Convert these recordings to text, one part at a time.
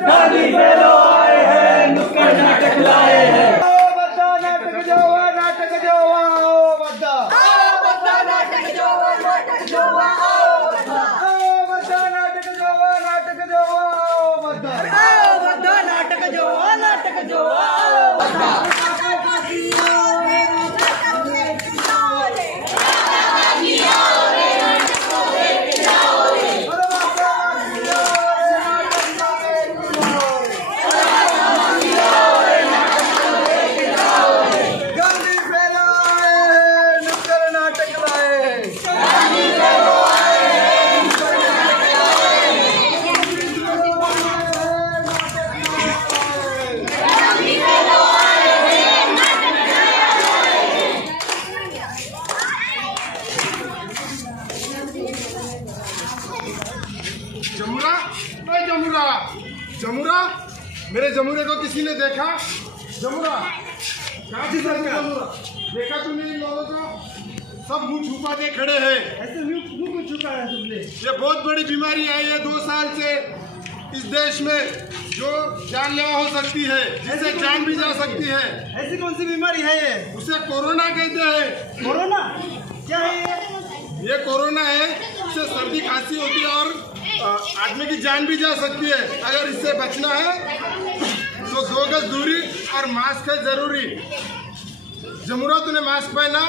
Gandhi fellow आए हैं, नुक्कड़ नाटक लाए हैं। नाटक जोवा नाटक जोवा ओ बद्दा, नाटक जोवा नाटक जोवा ओ बद्दा, नाटक जोवा नाटक जोवा ओ बद्दा, नाटक जोवा नाटक जोवा ओ बद्दा। जमुरा, ओए जमुरा, जमुरा, मेरे जमुरे को किसी ने देखा? जमुरा, कहाँ थी जमुरा? देखा तूने इन लोगों को? सब मुंह छुपा के खड़े हैं। ऐसे मुंह क्यों छुपा है तुमने? ये बहुत बड़ी बीमारी आई है 2 साल से इस देश में, जो जानलेवा हो सकती है, जिससे जान भी जा सकती है। ऐसी कौन सी बीमारी है ये? उसे कोरोना कहते हैं। कोरोना क्या है ये कोरोना है, इससे सर्दी खांसी होती है और आदमी की जान भी जा सकती है। अगर इससे बचना है तो 2 गज दूरी और मास्क है जरूरी। जमुरा, तूने मास्क पहना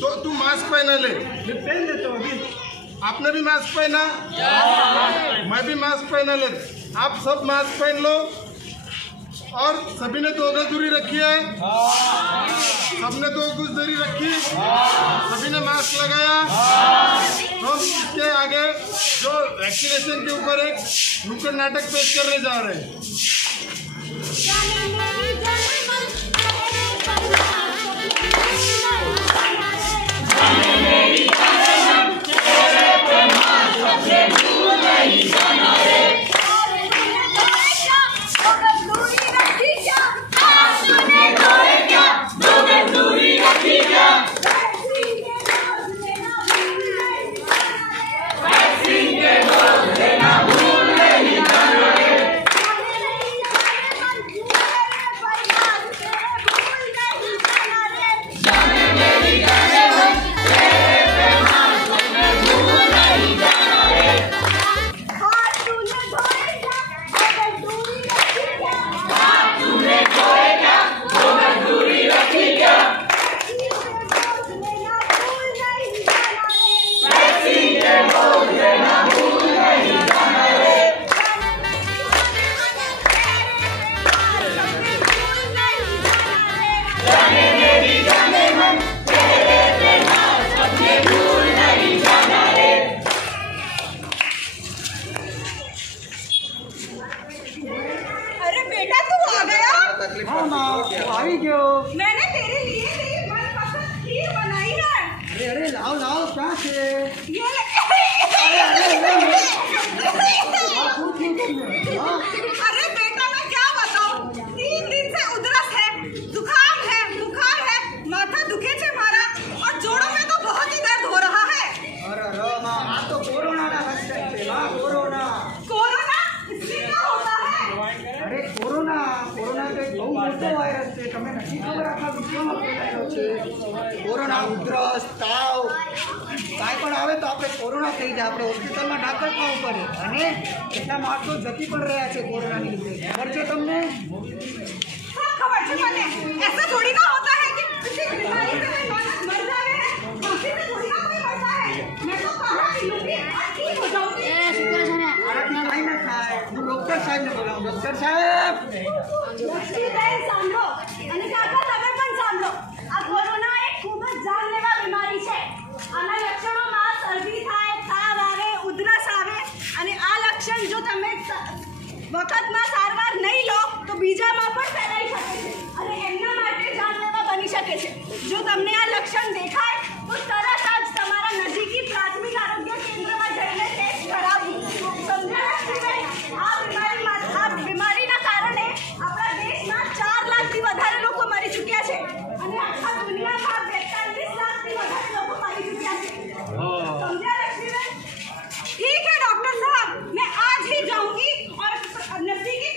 तो तू मास्क पहना ले। मैं पहन देता हूँ अभी। आपने भी मास्क पहना? मैं भी मास्क पहना ले। आप सब मास्क पहन लो और सभी ने 2 गज दूरी रखी है। सबने 2 गज दूरी रखी, सभी ने मास्क लगाया। हम इसके आगे जो वैक्सीनेशन के ऊपर एक नुक्कड़ नाटक पेश करने जा रहे हैं। मैंने तेरे लिए तेरी मनपसंद खीर बनाई है। अरे लाओ लाओ, क्या से? अरे बेटा, मैं क्या बताऊं, 3 दिन से उधरस है, जुकाम है, बुखार है, माथा दुखे छे मारा और जोड़ों में तो बहुत ही दर्द हो रहा है। अरे माँ, तो कोरोना ना हंसते माँ, कोरोना इससे क्या होता है? अरे कोरोना तो एक બહુ મોટો વાયરસ છે, તમે નથી ખબર? આખા વિશ્વમાં ફેલાયેલો છે કોરોના। ઉધરસ, તાવ કાંઈ પણ આવે તો આપણે કોરોના થઈ જાય, આપણે હોસ્પિટલમાં દાખલ થવું પડે અને એટલા માણસો જતી પણ રહ્યા છે કોરોનાની લીધે। ખબર છે તમને? खबर है मैंने, ऐसा थोड़ी ना होता है कि किसी बीमारी से कोई मानस मर जाए, खांसी से थोड़ी ना कोई मरता है। मैं तो कहाँ पीऊंगी और ठीक हो जाऊंगी। આરાથી કાંઈ ના થાય। હું ડૉક્ટર સાહેબને બોલાવું। ડૉક્ટર સાહેબ, લક્ષ્મીબેન સાંભળો અને કાકા તમે પણ સાંભળો, આ કોરોના એક ખૂબ જ જાનલેવા બીમારી છે। આના લક્ષણોમાં શરદી થાય, તાવ આવે, ઉધરસ આવે અને આ લક્ષણ જો તમે વખતમાં સારવાર નહીં લો તો બીજામાં પણ ફેલાઈ શકે છે અને એમના માટે જાનલેવા બની શકે છે। જો તમને આ લક્ષણ દેખાય તો તરત જ તમારા નજીકી પ્રાથમિક આરોગ્ય કેન્દ્રમાં જઈને ટેસ્ટ કરાવવું। સમજાયા? આ બીમારીના કારણે આપણા દેશમાં 4 લાખથી વધારે લોકો મરી ચૂક્યા છે અને આખા દુનિયામાં 42 લાખથી વધારે લોકો મરી ચૂક્યા છે। समझा लक्ष्मीबेन? ठीक है डॉक्टर साहब, मैं आज ही जाऊंगी और नजदीकी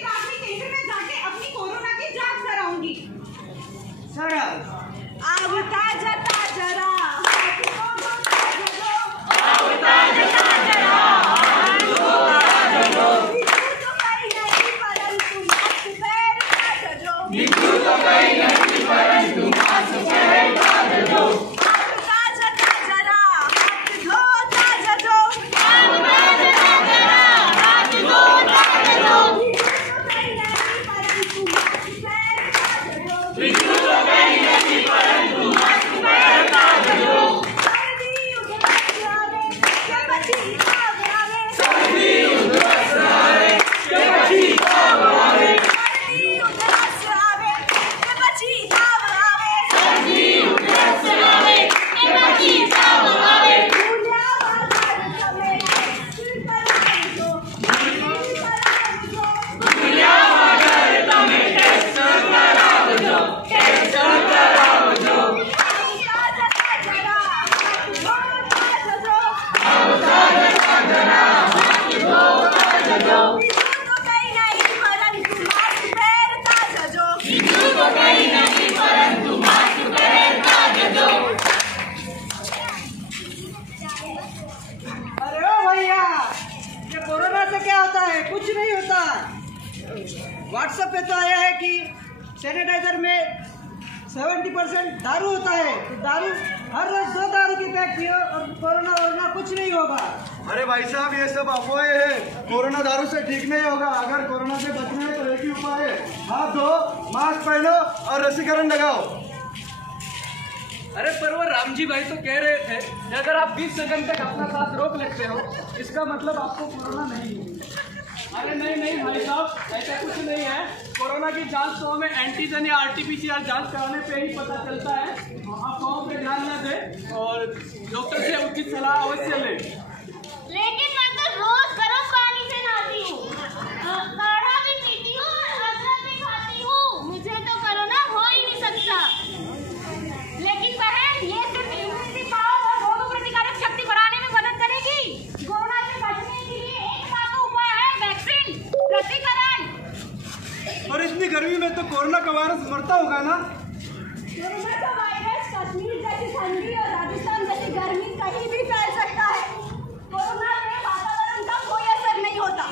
व्हाट्सएप पे तो आया है कि सैनिटाइजर में 70% दारू होता है, तो दारू हर रोज 2 दारू की पैक पियो और कोरोना वोरोना कुछ नहीं होगा। अरे भाई साहब, ये सब अफवाहें हैं। कोरोना दारू से ठीक नहीं होगा। अगर कोरोना से बचना है तो एक ही उपाय है, हाथ धो, मास्क पहनो और रसीकरण लगाओ। अरे पर वो रामजी भाई तो कह रहे थे कि अगर आप 20 सेकंड तक अपना सांस रोक लेते हो इसका मतलब आपको कोरोना नहीं है। अरे नहीं भाई साहब, ऐसा कुछ नहीं है। कोरोना की जांच तो हमें एंटीजन या आरटीपीसीआर जांच कराने पे ही पता चलता है। अफवाहों पे ध्यान न दें और डॉक्टर से उचित सलाह अवश्य लें। लेकिन मैं तो रोज गर्म पानी से नहाती हूँ, काढ़ा भी पीती हूँ और अदरक भी खाती हूँ। मुझे तो कोरोना हो ही नहीं सकता। लेकिन बहन, ये सिर्फ इम्यूनिटी पावर और रोग प्रतिकारक शक्ति बढ़ाने में मदद करेगी। कोरोना से बचने के लिए एकमात्र उपाय है वैक्सीन, टीकाकरण। और इतनी गर्मी में तो कोरोना का वायरस मरता होगा ना? कोरोना का वायरस कश्मीर जैसी ठंडी और राजस्थान जैसी गर्मी कहीं भी फैल सकता है। कोरोना से वातावरण का कोई असर नहीं होता।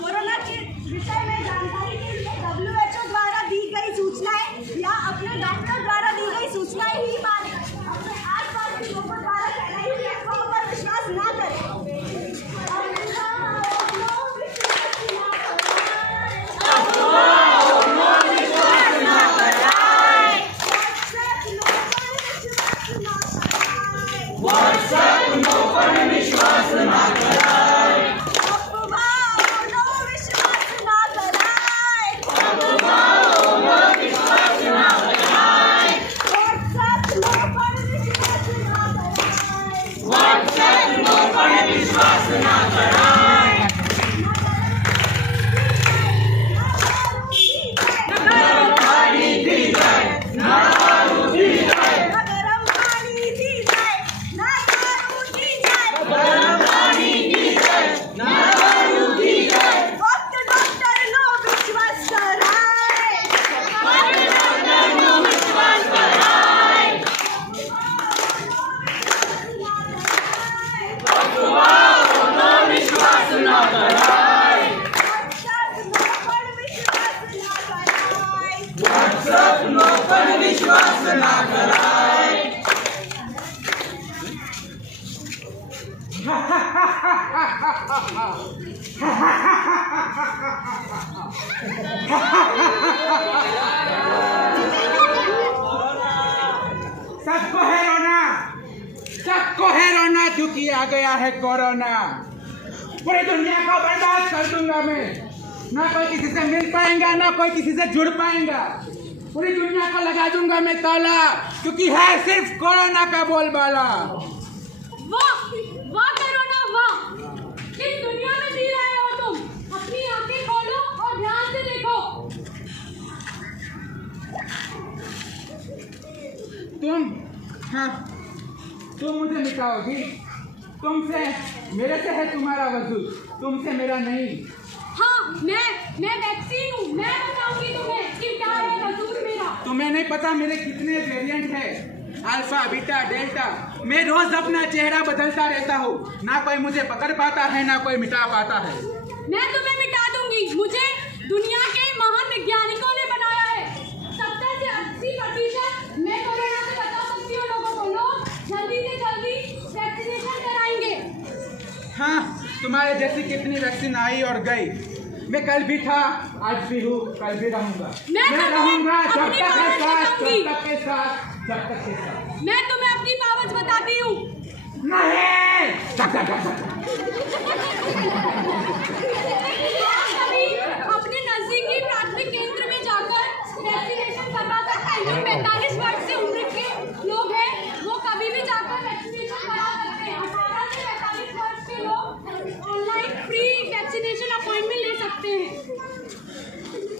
कोरोना के विषय में जानकारी के लिए WHO द्वारा दी गई सूचनाएं या अपने डॉक्टर द्वारा दी गई सूचनाएं ही मानें। अपने आसपास के लोगों द्वारा फैलाई हुई अफवाहों पर विश्वास न करें। सबको है रोना क्योंकि आ गया है कोरोना। पूरी दुनिया को बर्बाद कर दूंगा मैं। ना कोई किसी से मिल पाएगा, ना कोई किसी से जुड़ पाएगा। पूरी दुनिया को लगा दूंगा मैं ताला, क्योंकि है सिर्फ कोरोना का बोलबाला। वाह वाह कोरोना वाह, किस दुनिया में जी रहे हो तुम? अपनी आंखें खोलो और ध्यान से देखो। तुम मुझे मिटाओगी? तुमसे मेरे से है तुम्हारा वजूद, तुमसे मेरा नहीं। हाँ, मैं वैक्सीन हूँ। मैं बताऊंगी तुम्हें कि क्या है कसूर मेरा। तुम्हें नहीं पता मेरे कितने वेरिएंट है, अल्फा, बीटा, डेल्टा। मैं रोज अपना चेहरा बदलता रहता हूँ। ना कोई मुझे पकड़ पाता है, ना कोई मिटा पाता है। मैं तुम्हें मिटा दूंगी। मुझे दुनिया के महान वैज्ञानिकों ने बनाया है। 70 से 80% मैं कोरोना से बचा सकती हूँ लोगों को। लोग जल्दी से जल्दी वैक्सीनेशन कराएंगे। हाँ, तुम्हारे जैसी कितनी वैक्सीन आई और गई। मैं कल भी था, आज भी हूँ, कल भी रहूंगा। मैं रहूंगा जब तक के साथ, जब तक के साथ, जब तक के साथ। मैं तुम्हें अपनी पावर्स बताती हूँ। नहीं। अपने नजदीकी प्राथमिक केंद्र में जाकर वैक्सीनेशन करवा सकते हैं। जो 45 वर्ष से उम्र के लोग हैं वो कभी भी जाकर वैक्सीनेशन करा सकते हैं। 18 से 45 वर्ष के लोग ऑनलाइन फ्री वैक्सीनेशन अपॉइंटमेंट ले सकते हैं।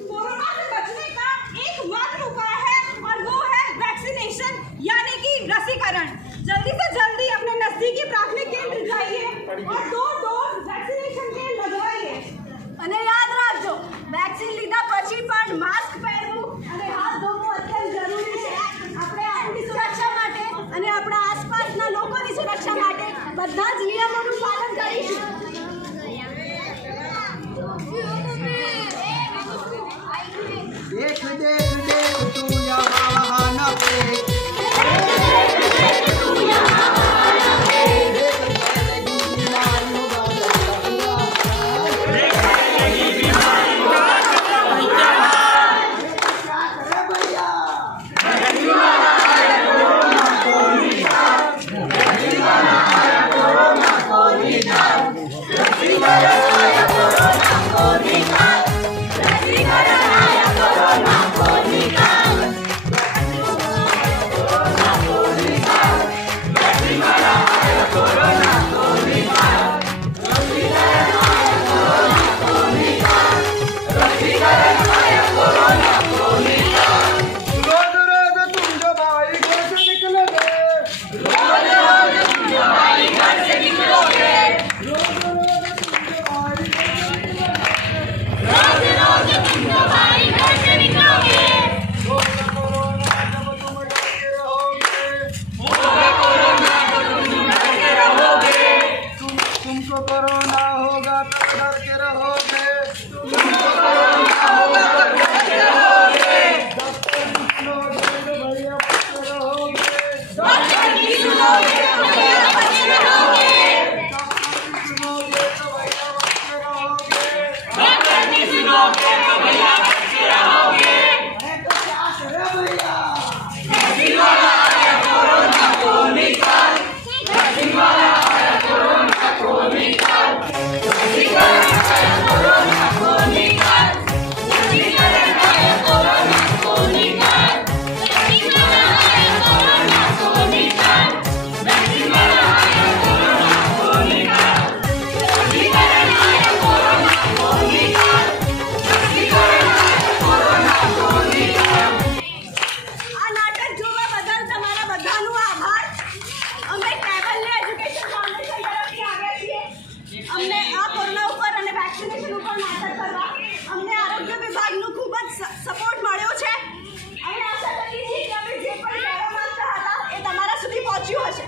कोरोना से बचने का एकमात्र उपाय है और वो है वैक्सीनेशन यानी कि रसीकरण। जल्दी से जल्दी अपने नजदीकी प्राथमिक केंद्र जाइए और 2 डोज वैक्सीनेशन के लगवाइए। અને યાદ રાખજો, વેક્સિન લીધા પછી પણ માસ્ક પહેરવું અને હાથ ધોવું અત્યંત જરૂરી છે. આપણે આપણી સુરક્ષા માટે અને આપણા આસપાસના લોકોની સુરક્ષા માટે બધા જ નિયમોનું પાલન કરીશું. अरे तो क्या करे भैया? આ નાટક જોવા બદલ તમારા બધાનો આભાર. અમે કેવલ્ય એજ્યુકેશન ફાઉન્ડેશન તરફથી આવ્યા છીએ. અમને આ કોરોના ઉપર અને વેક્સિનેશન ઉપર નાટક કરવા અમને આરોગ્ય વિભાગનો ખૂબ જ સપોર્ટ મળ્યો છે. અમે આશા કરીએ છીએ કે અમે જે પણ કહેવા માંગતા હતા એ તમારા સુધી પહોંચ્યું હશે.